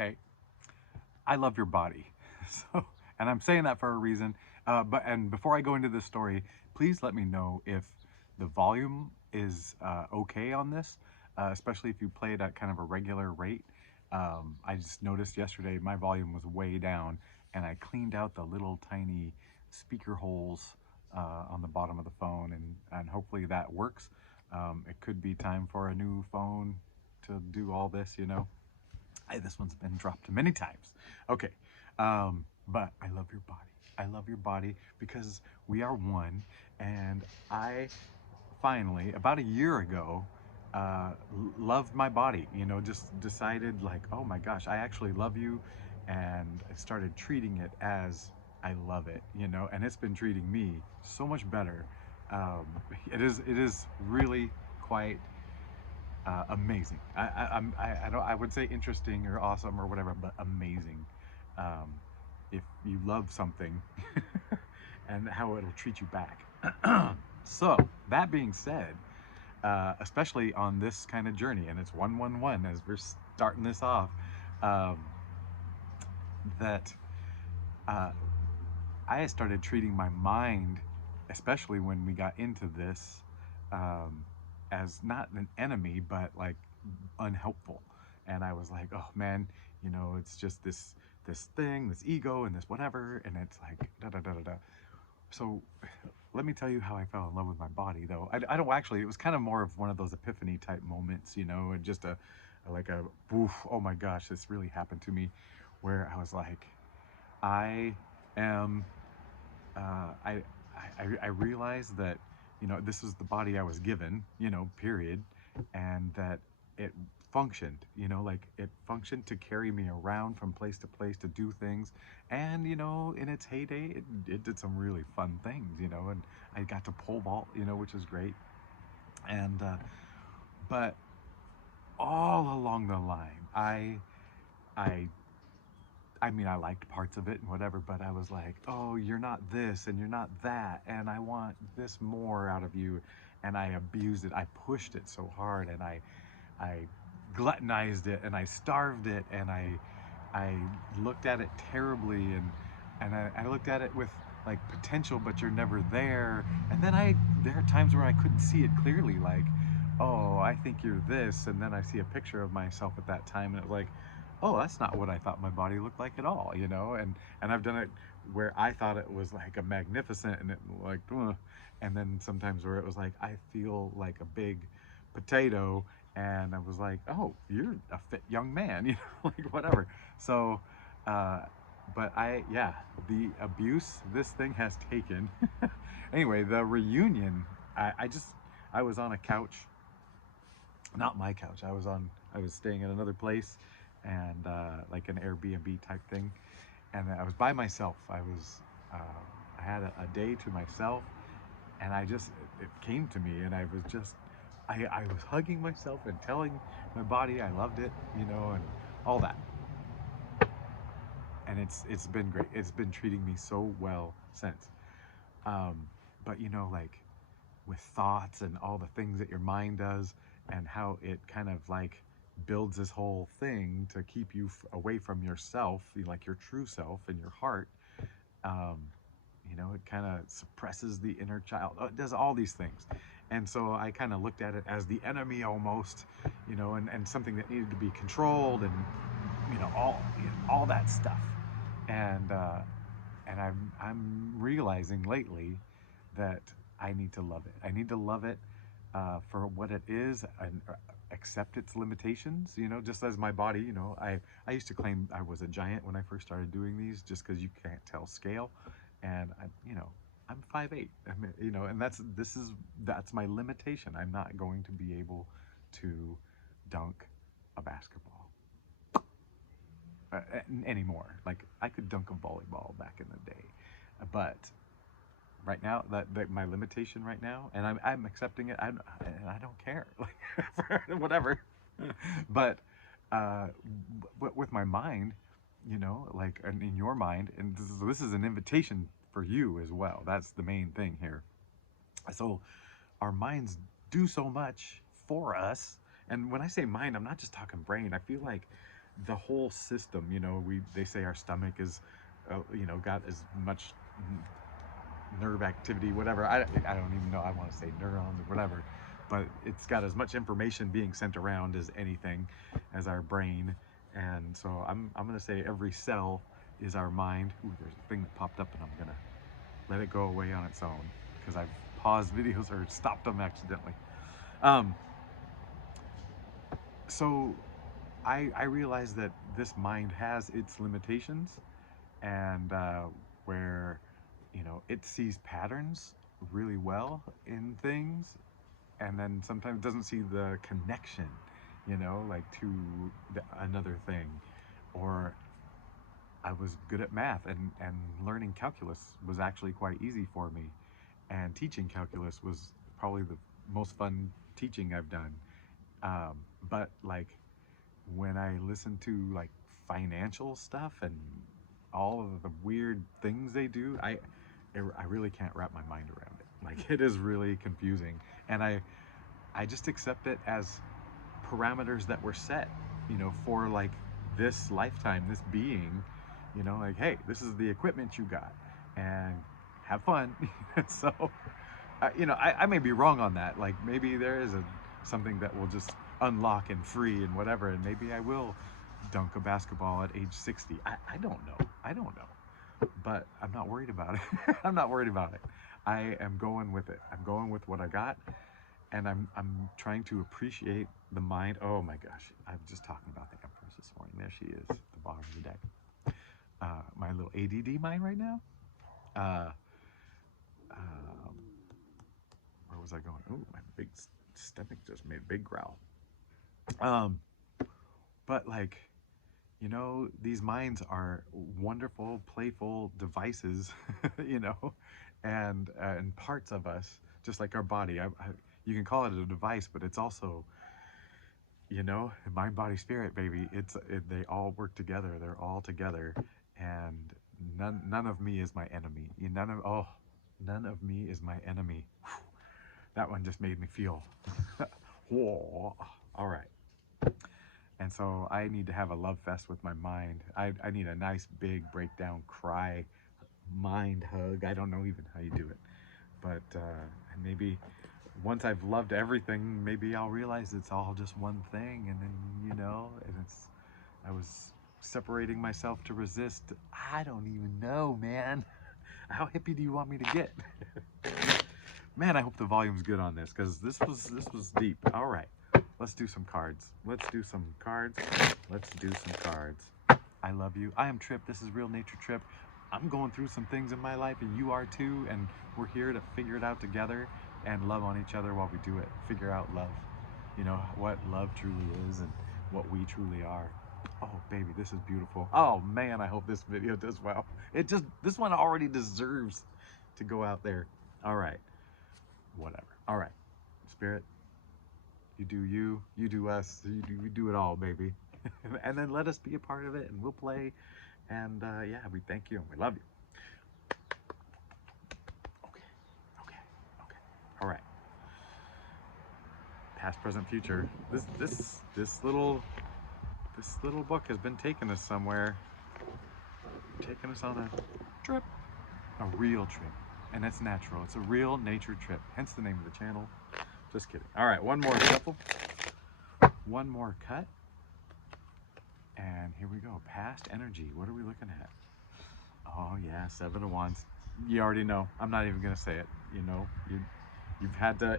Hey, I love your body. So, and I'm saying that for a reason. And before I go into this story, please let me know if the volume is okay on this, especially if you play it at kind of a regular rate. I just noticed yesterday my volume was way down, and I cleaned out the little tiny speaker holes on the bottom of the phone, and hopefully that works. It could be time for a new phone to do all this, you know. This one's been dropped many times. Okay, but I love your body. I love your body because we are one, and I finally, about a year ago, loved my body. You know, just decided like, oh my gosh, I actually love you, and I started treating it as I love it. You know, and it's been treating me so much better. Um, it is really quite amazing. I would say interesting or awesome or whatever, but amazing. Um, if you love something and how it'll treat you back. So that being said, especially on this kind of journey, and it's 111 as we're starting this off, um, that uh, I started treating my mind, especially when we got into this, um, as not an enemy, but like unhelpful. And I was like, oh man, you know, it's just this thing, this ego, and this whatever, and it's like da da da da da. So let me tell you how I fell in love with my body, though. I don't actually. It was kind of more of one of those epiphany type moments, you know, and just a like a oof, oh my gosh, this really happened to me, where I was like, I am uh, I, I realized that, you know, this is the body I was given, you know, period, and that it functioned, you know, like it functioned to carry me around from place to place to do things, and you know, in its heyday, it did some really fun things, you know, and I got to pole vault, you know, which is great, and but all along the line, I I mean, I liked parts of it and whatever, but I was like, oh, you're not this and you're not that, and I want this more out of you. And I abused it. I pushed it so hard, and I gluttonized it, and I starved it, and I looked at it terribly, and I looked at it with like potential, but you're never there. And then there are times where I couldn't see it clearly, like, oh, I think you're this, and then I see a picture of myself at that time, and it was like, oh, that's not what I thought my body looked like at all, you know. And I've done it where I thought it was like a magnificent, and it like, ugh. And then sometimes where it was like I feel like a big potato, and I was like, oh, you're a fit young man, you know, like whatever. So, uh, but yeah, the abuse this thing has taken. Anyway, the reunion, I just, I was on a couch, not my couch. I was staying at another place, and like an Airbnb type thing, and I was by myself. Uh, I had a day to myself, and it came to me, and I was just, I was hugging myself and telling my body I loved it, you know, and all that. And it's been great. It's been treating me so well since. Um, but you know, like with thoughts and all the things that your mind does, and how it kind of like builds this whole thing to keep you away from yourself, like your true self and your heart. Um, you know, it kind of suppresses the inner child. It does all these things. And so I kind of looked at it as the enemy almost, you know, and something that needed to be controlled, and you know, all that stuff. And I'm realizing lately that I need to love it. I need to love it for what it is, and accept its limitations. You know, just as my body. You know, I used to claim I was a giant when I first started doing these, just because you can't tell scale, and you know, I'm 5'8". I mean, you know, and that's my limitation. I'm not going to be able to dunk a basketball anymore. Like I could dunk a volleyball back in the day, but right now that my limitation right now, and I'm accepting it. And I don't care, like whatever. But uh, with my mind, you know, like and in your mind, and this is an invitation for you as well. That's the main thing here. So our minds do so much for us. And when I say mind, I'm not just talking brain. I feel like the whole system. You know, they say our stomach is, you know, got as much nerve activity, whatever. I don't even know. I want to say neurons or whatever, but it's got as much information being sent around as anything, as our brain. And so I'm gonna say every cell is our mind. Ooh, there's a thing that popped up, and I'm gonna let it go away on its own because I've paused videos or stopped them accidentally. Um, so I realize that this mind has its limitations, and where, you know, it sees patterns really well in things, and then sometimes doesn't see the connection, you know, like to another thing. Or I was good at math, and learning calculus was actually quite easy for me, and teaching calculus was probably the most fun teaching I've done. But like when I listen to like financial stuff and all of the weird things they do, I really can't wrap my mind around it. Like it is really confusing, and I just accept it as parameters that were set, you know, for like this lifetime, this being, you know, like, hey, this is the equipment you got, and have fun. So, you know, I may be wrong on that. Like maybe there is something that will just unlock and free and whatever, and maybe I will dunk a basketball at age 60. I don't know. I don't know. But I'm not worried about it. I'm not worried about it. I am going with it. I'm going with what I got, and I'm trying to appreciate the mind. Oh my gosh, I'm just talking about the Empress this morning. There she is, at the bottom of the deck. My little ADD mind right now. Uh, um, where was I going? Oh, my big stomach just made a big growl. Um, but like, you know, these minds are wonderful, playful devices, you know, and parts of us, just like our body. You can call it a device, but it's also, you know, mind, body, spirit, baby. They all work together. They're all together, and none of me is my enemy. None of me is my enemy. Whew. That one just made me feel. Whoa. All right. And so I need to have a love fest with my mind. I need a nice big breakdown cry mind hug. I don't know even how you do it. But and maybe once I've loved everything, maybe I'll realize it's all just one thing. And then, you know, and I was separating myself to resist. I don't even know, man. How hippie do you want me to get? Man, I hope the volume's good on this, because this was deep. All right, let's do some cards. Let's do some cards. Let's do some cards. I love you. I am Trip. This is Real Nature Trip. I'm going through some things in my life, and you are too. And we're here to figure it out together and love on each other while we do it. Figure out love. You know what love truly is and what we truly are. Oh, baby, this is beautiful. Oh man, I hope this video does well. This one already deserves to go out there. All right. Whatever. All right, Spirit, you do you, you do us, we do it all, baby. And then let us be a part of it, and we'll play. And yeah, we thank you and we love you. Okay, okay, okay. All right. Past, present, future. This little book has been taking us somewhere, taking us on a trip, a real trip, and it's natural. It's a real nature trip. Hence the name of the channel. Just kidding. All right, one more shuffle. One more cut. And here we go. Past energy. What are we looking at? Oh yeah, 7 of Wands. You already know. I'm not even gonna say it. You know, you've had to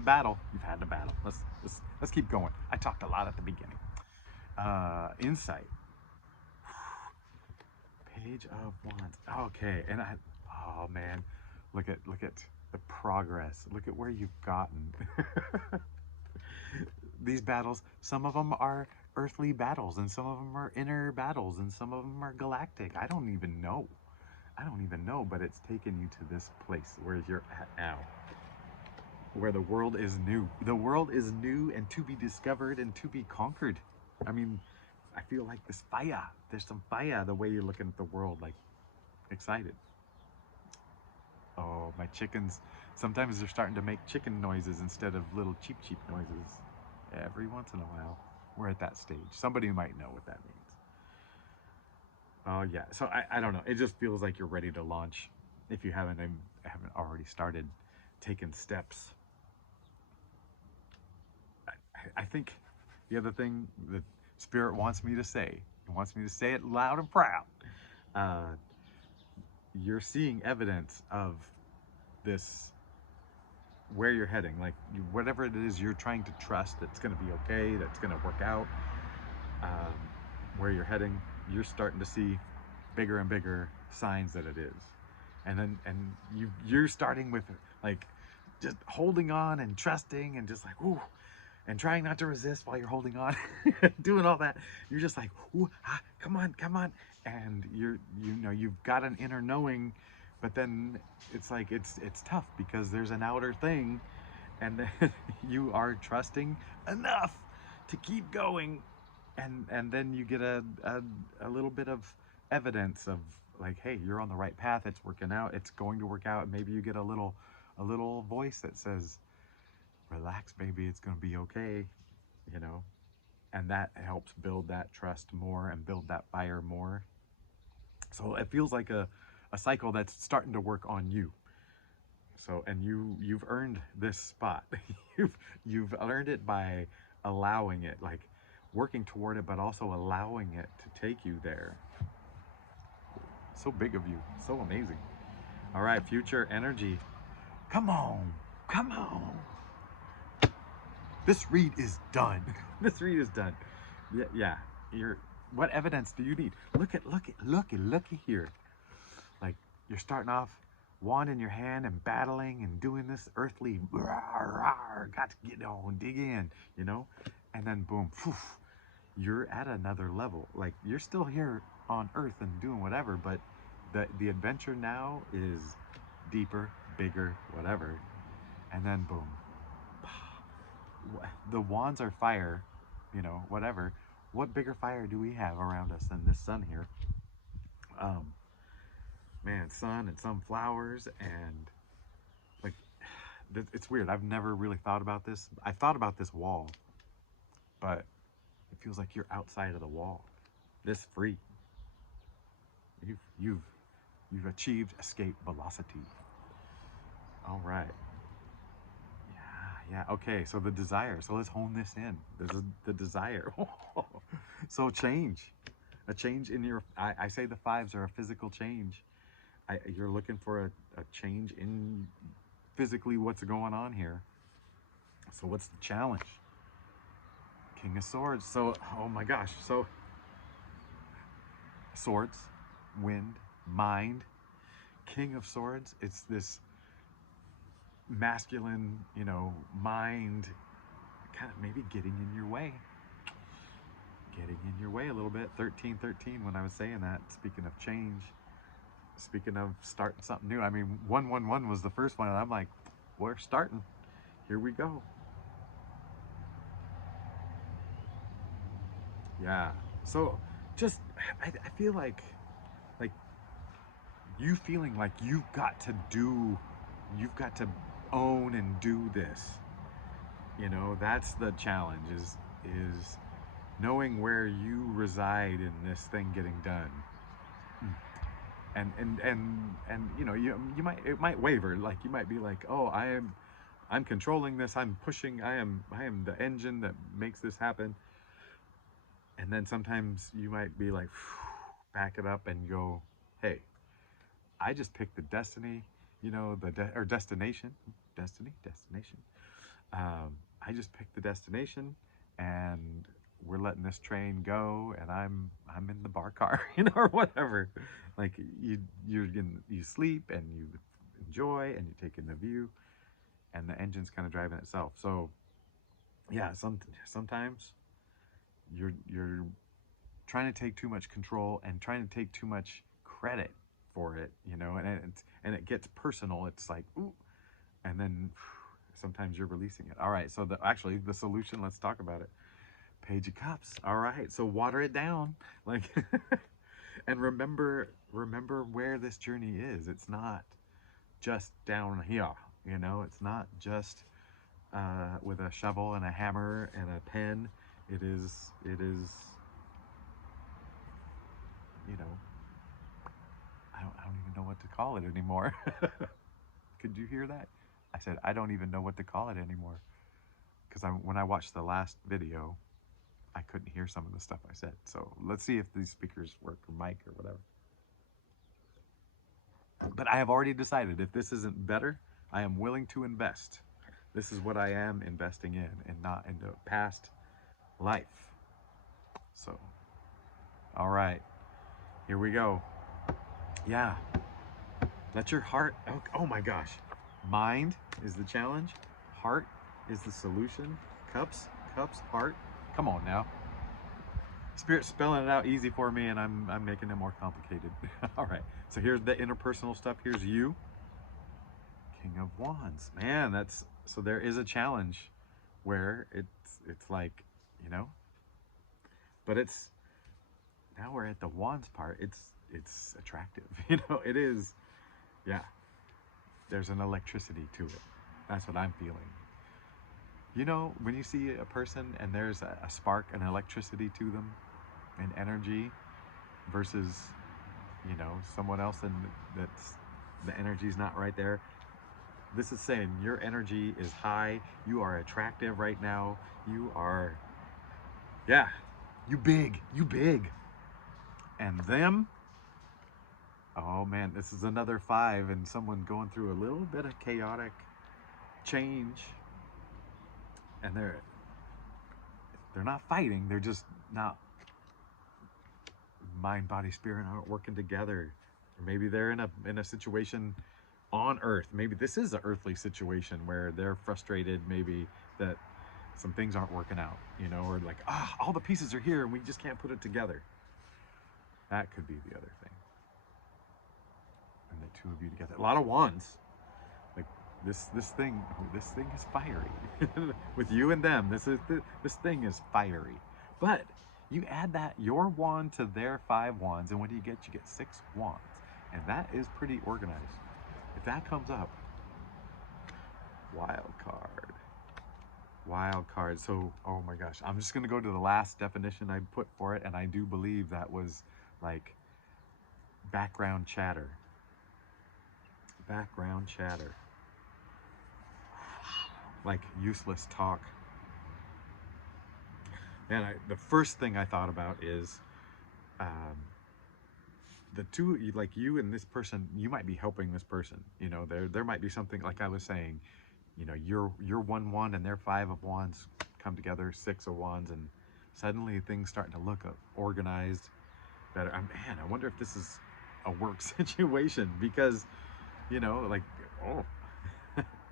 battle. You've had to battle. Let's keep going. I talked a lot at the beginning. Insight. Page of Wands. Okay, and oh man, look at the progress. Look at where you've gotten. These battles, some of them are earthly battles, and some of them are inner battles, and some of them are galactic. I don't even know, but it's taken you to this place where you're at now, where the world is new. The world is new and to be discovered and to be conquered. I mean, I feel like there's some fire the way you're looking at the world, like excited. Oh, my chickens, sometimes they're starting to make chicken noises instead of little cheep noises. Every once in a while, we're at that stage. Somebody might know what that means. Oh yeah. So I don't know. It just feels like you're ready to launch if you haven't already started taking steps. I think the other thing that Spirit wants me to say, he wants me to say it loud and proud. Uh, you're seeing evidence of this, where you're heading, like whatever it is you're trying to trust that's going to be okay, that's going to work out. Um, where you're heading, you're starting to see bigger and bigger signs that it is. And then you're starting with like just holding on and trusting and just like ooh, and trying not to resist while you're holding on, doing all that. You're just like ooh, come on, come on, and you've got an inner knowing, but then it's like it's tough because there's an outer thing, and then you are trusting enough to keep going, and then you get a little bit of evidence of like, hey, you're on the right path, it's working out, it's going to work out. Maybe you get a little voice that says, relax baby, it's going to be okay, you know. And that helps build that trust more and build that fire more. So it feels like a cycle that's starting to work on you. So, and you've earned this spot. You've earned it by allowing it, like working toward it, but also allowing it to take you there. So big of you, so amazing. All right, future energy. Come on, come on. This read is done. This read is done. Yeah, yeah. You're. What evidence do you need? Looky here. Like you're starting off, wand in your hand and battling and doing this earthly, got to get on, dig in, you know, and then boom, poof, you're at another level. Like you're still here on Earth and doing whatever, but the adventure now is deeper, bigger, whatever, and then boom, the wands are fire, whatever. What bigger fire do we have around us than this sun here? Um, Man, sun and some flowers and like it's weird. I've never really thought about this. I've thought about this wall, but it feels like you're outside of the wall. This free. You've you've you've achieved escape velocity. All right. Yeah, yeah. Okay, so the desire. So let's hone this in. This is the desire. So change. A change in your I say the fives are a physical change. You're looking for a change in physically what's going on here. So what's the challenge? King of Swords. So, oh my gosh. So, swords, wind, mind. King of Swords. It's this masculine, mind kind of maybe getting in your way. Getting in your way a little bit. 1313 when I was saying that. Speaking of change. Speaking of starting something new. I mean, 111 was the first one. And I'm like, we're starting. Here we go. Yeah. So just I feel like you feeling like you've got to own and do this. That's the challenge is knowing where you reside in this thing getting done. And you might, it might waver, like you might be like, oh, I'm controlling this, I'm pushing, I am the engine that makes this happen. And then sometimes you might be like, back it up and go, hey, I just picked the destiny, or destination. I just picked the destination, and we're letting this train go, and I'm in the bar car, or whatever. Like you sleep and you enjoy and you take in the view, and the engine's kind of driving itself. So yeah, sometimes you're trying to take too much control and trying to take too much credit for it, and it gets personal. It's like ooh, and then sometimes you're releasing it. All right, so actually the solution. Let's talk about it. Page of Cups. All right, so water it down, like, and remember where this journey is. It's not just down here. It's not just with a shovel and a hammer and a pen. It is, you know, call it anymore. Could you hear that? I said, I don't even know what to call it anymore. Because when I watched the last video, I couldn't hear some of the stuff I said. So let's see if these speakers work, or mic or whatever. But I have already decided if this isn't better, I am willing to invest. This is what I am investing in and not into past life. So, all right, here we go. Yeah, let your heart, oh my gosh. Mind is the challenge. Heart is the solution. Cups, heart. Come on now. Spirit's spelling it out easy for me, and I'm making it more complicated. All right, so here's the interpersonal stuff. Here's you. King of Wands. Man, that's, so there is a challenge where it's like, you know, but it's, now we're at the Wands part. It's attractive. You know, it is, yeah. There's an electricity to it. That's what I'm feeling. You know, when you see a person and there's a spark, an electricity to them, an energy, versus, you know, someone else and that's, the energy's not right there. This is saying your energy is high. You are attractive right now. You are, yeah, you big. And them, oh man, this is another 5 and someone going through a little bit of chaotic change. And they're not fighting. They're just not, mind, body, spirit aren't working together. Or maybe they're in a situation on Earth. Maybe this is an earthly situation where they're frustrated, maybe that some things aren't working out, you know, or like, all the pieces are here and we just can't put it together. That could be the other thing. And the two of you together. A lot of wands. Like this thing is fiery. With you and them, this thing is fiery. But you add that, your wand, to their 5 wands, and what do you get? You get 6 wands. And that is pretty organized. If that comes up, wild card. So, oh my gosh, I'm just gonna go to the last definition I put for it, and I do believe that was like background chatter. Like useless talk. And the first thing I thought about is the two, like you and this person, you might be helping this person. You know, there might be something, like I was saying, you know, you're 1 wand and they're 5 of wands come together, 6 of wands, and suddenly things starting to look organized, better. Man, I wonder if this is a work situation, because, you know, like, oh,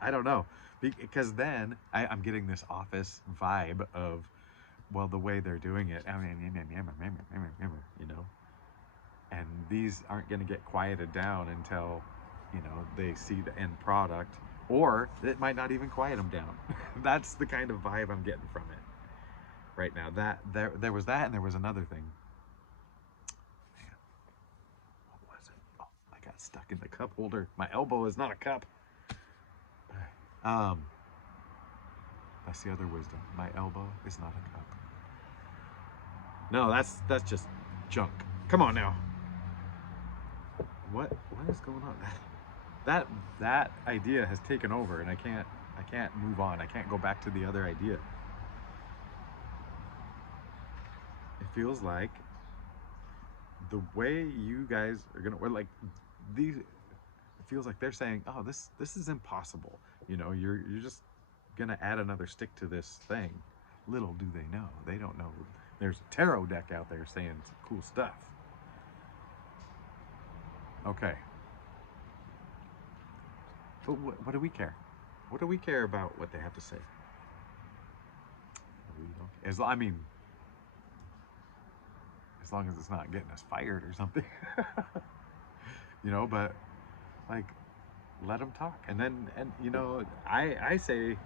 I don't know, because then I'm getting this office vibe of, well, the way they're doing it, I mean, you know, and these aren't going to get quieted down until, you know, they see the end product, or it might not even quiet them down. That's the kind of vibe I'm getting from it right now. That there was that, and there was another thing. Man, what was it? Oh, I got stuck in the cup holder. My elbow is not a cup. That's the other wisdom. My elbow is not a cup. No, that's just junk. Come on now. What is going on? That idea has taken over, and I can't move on. I can't go back to the other idea. It feels like the way you guys are gonna, or like these, it feels like they're saying, oh, this is impossible. You know, you're just gonna add another stick to this thing. Little do they know, they don't know there's a tarot deck out there saying some cool stuff. Okay. But what do we care? What do we care about what they have to say? We don't, I mean, as long as it's not getting us fired or something. You know, but like, let them talk. And then, and you know, I say,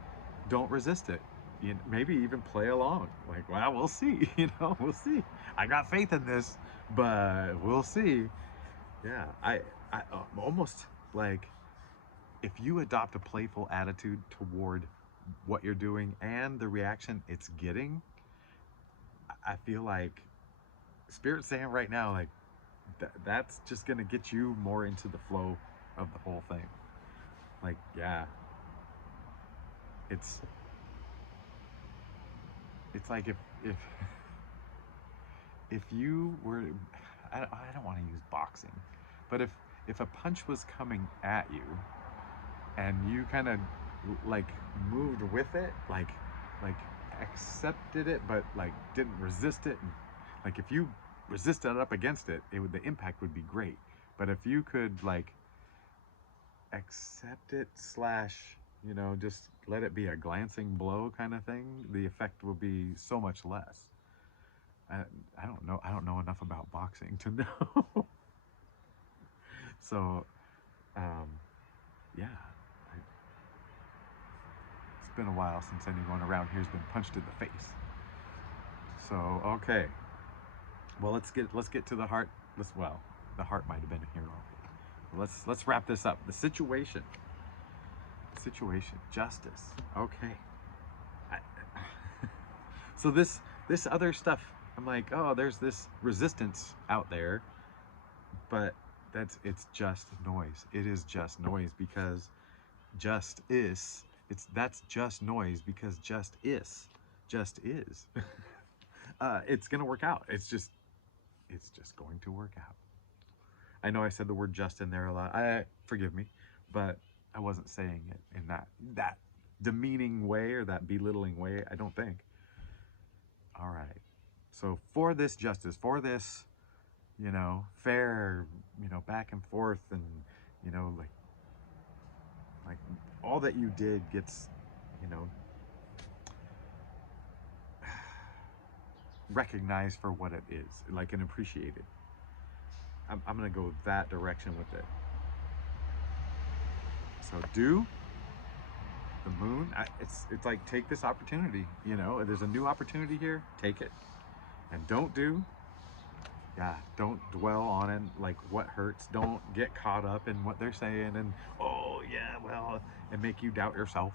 don't resist it. You know, maybe even play along. Like, well, we'll see. You know, we'll see. I got faith in this, but we'll see. Yeah, I almost like, if you adopt a playful attitude toward what you're doing and the reaction it's getting, I feel like Spirit's saying right now, like, that's just gonna get you more into the flow of the whole thing. Like, yeah, it's like if if you were, I don't want to use boxing, but if a punch was coming at you and you kind of like moved with it, like accepted it, but like didn't resist it, and like if you resisted up against it, it would, the impact would be great. But if you could like accept it slash, you know, just let it be a glancing blow kind of thing, the effect will be so much less. I, I don't know enough about boxing to know. So um, yeah, it's been a while since anyone around here's been punched in the face. So okay, well let's get to the heart. Well, the heart might have been here already. Let's wrap this up. The situation, justice. Okay. I, so this other stuff, I'm like, oh, there's this resistance out there, but it's just noise. It is just noise because just is. That's just noise because just is. It's gonna work out. It's just going to work out. I know I said the word just in there a lot. Forgive me, but I wasn't saying it in that demeaning way or that belittling way, I don't think. All right. So for this justice, for this, you know, fair, you know, back and forth, and you know, like all that you did gets, you know, recognized for what it is, like, and appreciated. I'm gonna go that direction with it. So do the moon. It's like, take this opportunity. You know, there's a new opportunity here. Take it, and don't do. Yeah, don't dwell on it, like what hurts. Don't get caught up in what they're saying, and oh yeah, well, and make you doubt yourself.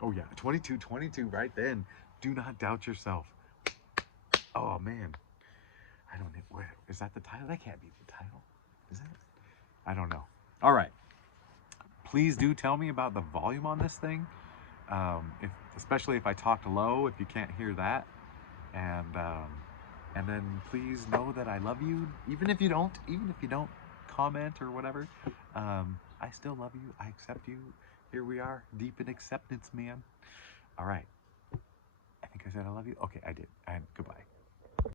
Oh yeah, 22, right then. Do not doubt yourself. Oh man, I don't know. Where is that the title? That can't be the title, is it? I don't know. All right. Please do tell me about the volume on this thing. If especially if I talked low, if you can't hear that, and then please know that I love you, even if you don't comment or whatever. I still love you. I accept you. Here we are, deep in acceptance, man. All right. I think I said I love you. Okay, I did. And goodbye.